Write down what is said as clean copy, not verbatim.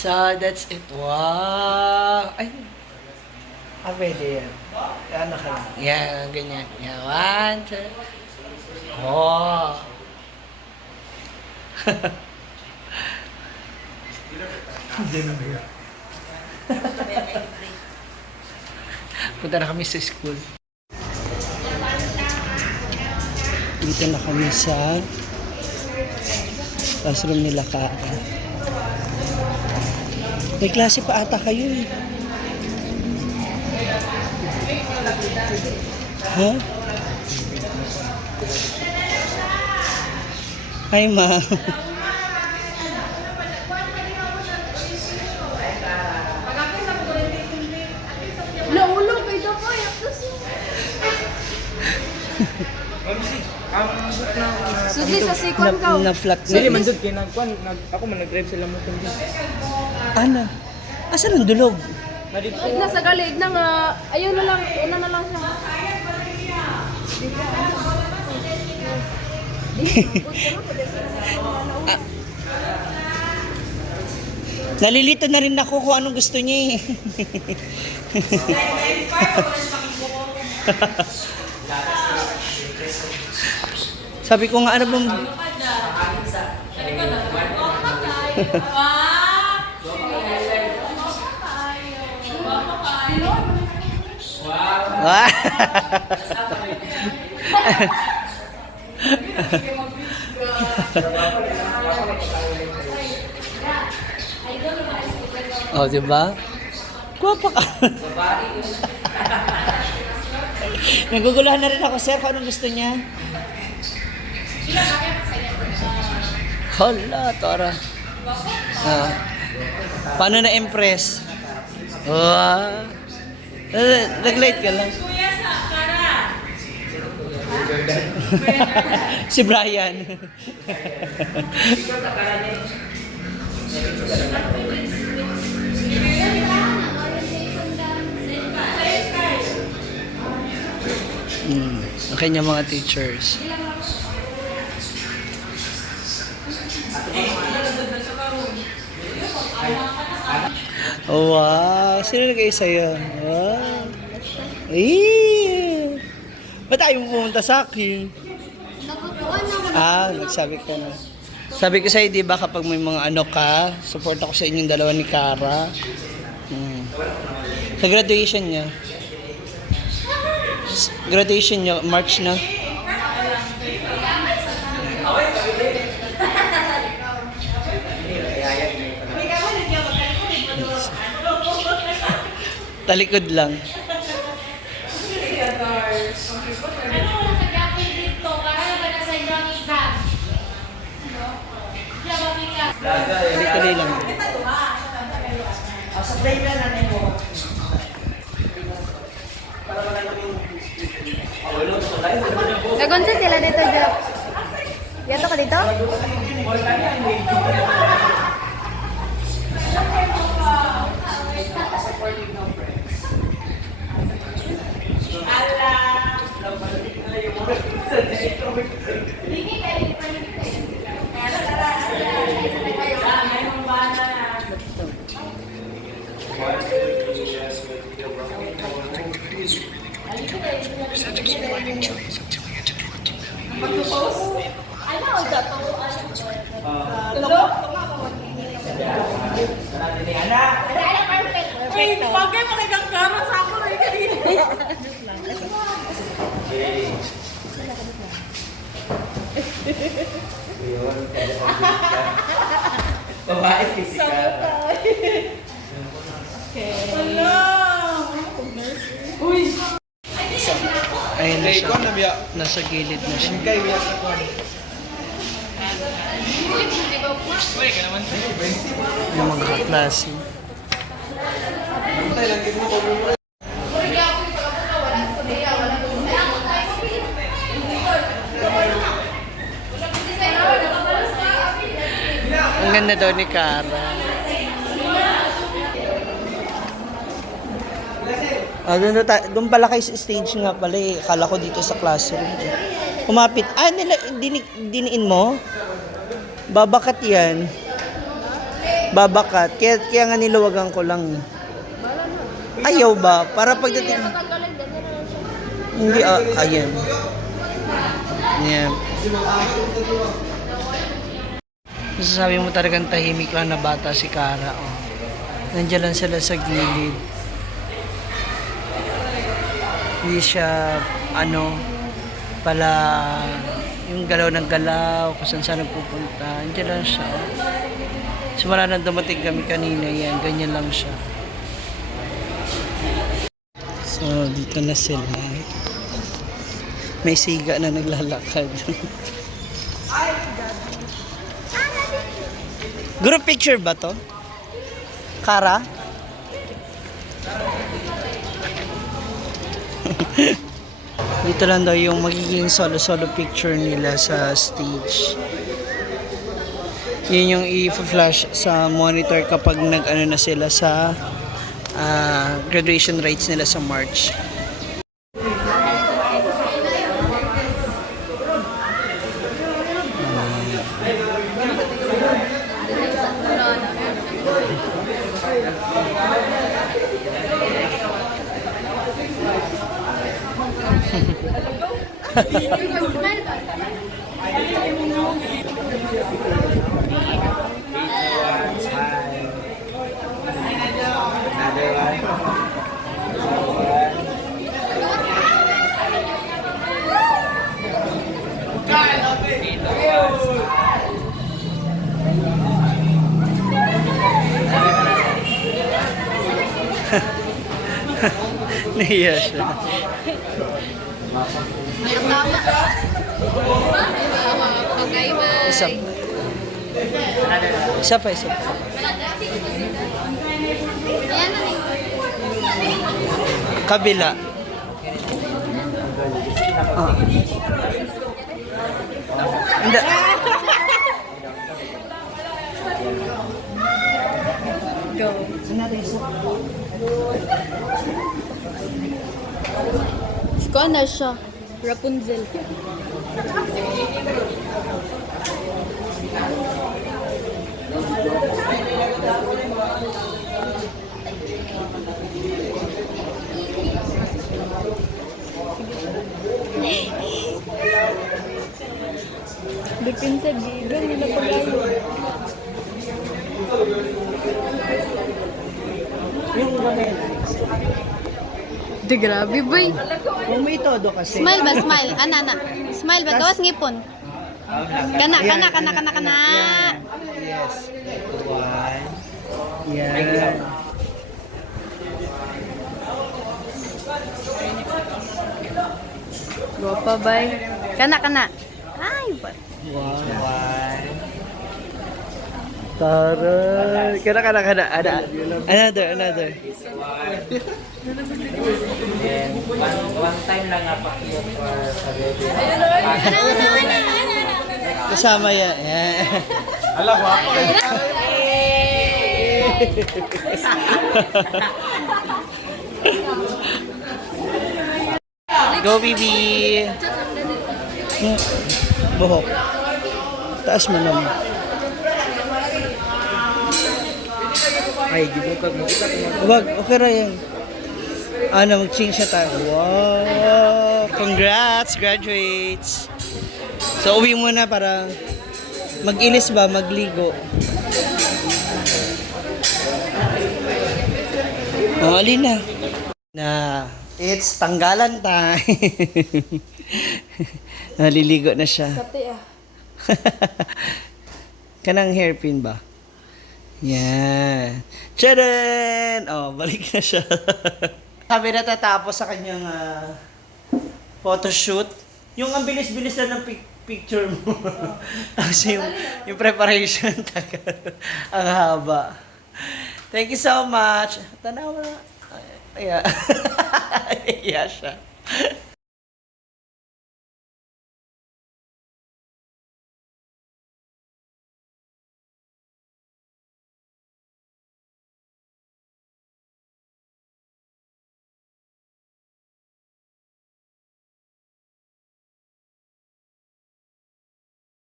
So, that's it. Wow! Ay, Pwede yan. Ano ka lang. yan, ganyan. Yan, 1, 2. Oh! Punta na kami sa school. Dito na kami sa classroom nila Kara. May klase pa ata kayo eh. Ha? Hi, ma'am. Naulo, kayo daw po. Sudi sa sikon ka. Na-flat Dili na. man jud kay ako man nag-drive sila mo kundi. Ano? Asan ang dulog? Nadito Ig na sa galig na nga. Ayun na lang. Una na lang siya. Nalilito na rin ako kung anong gusto niya eh. Sabi ko nga, ano bang... Wow! Oh, di ba? Guwapa ka. Naguguluhan na rin ako, sir, kung anong gusto niya. Hala, Tora. Ah. Paano na-impress? Wow. Nag-light ka lang. Si Brian. Ang kanyang mga teachers. Oh, wow. Sino nag-ayos sa'yo? Wow. Ay! Ba't tayo pumunta sa akin? Nagsabi ko na. Sabi ko sa'yo, di ba, kapag may mga ano ka, support ako sa inyong dalawa ni Kara. Sa graduation niya. Graduation niya, March na. Talikod lang. Tuloy lang. Nagonsa sila dito, Job. Yato ka dito? Bagay mo kay Kara sa ako na kanina. babae physical. Wala. Uy. Ayun na Kay siya. ko na biya. Nasa gilid na siya. Kay biya sa kwan. Yung mga kaklase. Ang ganda daw ni Kara. Doon pala kayo sa stage nga pala eh. Akala ko dito sa classroom. Kumapit. Diniin mo? Babakat yan. babakat. Kaya nga niluwagan ko lang. Ayaw ba? Para pagdating... Hindi, ayan. Ayan. Masasabi mo talagang tahimik lang na bata si Kara. Oh. Nandiyan lang sila sa gilid. Hindi siya, pala, yung galaw ng galaw, kung saan saan nagpupunta. Nandiyan lang siya. Simula nang dumating kami kanina, yan, ganyan lang siya. So, dito na sila. May siga na naglalakad. Group picture ba to? Kara? Dito lang daw yung magiging solo-solo picture nila sa stage. Yun yung i-flash sa monitor kapag nag-ano na sila sa graduation rites nila sa March. Nahiya siya. Okay, bye. Isa pa. Isa pa, isa pa. Ayan na Kabila. Hindi. Ko na siya. Rapunzel. Dipin sa bigyan nila pag-ayo. Di grabe, boy. Kung may todo kasi. Smile ba? Smile. Ana. Smile ba? Gawas ngipon. Kana. Yes. One. Yan. Guwapa, bay. Kana. Ay, ba? One. Taray. Kana. Ada. Another. And one time lang nga pakiyot for sa baby. Kasama yan. Yan. Ala, guwapo. Go, baby. Buhok. Taas mo naman. Ay, di mo kag mo. Wag, okay ra yan. Mag-change siya tayo. Wow! Congrats, graduates! So, uwi muna para mag-ilis ba, magligo. Alin na. It's tanggalan time. Naliligo na siya. Kanang hairpin ba? Yan. Tcharan! Balik na siya. Sabi na tatapos sa kanyang photoshoot. Yung ang bilis-bilis na ng picture mo. Tapos yung preparation, ang haba. Thank you so much. Tanawa. Ayan. Iya siya.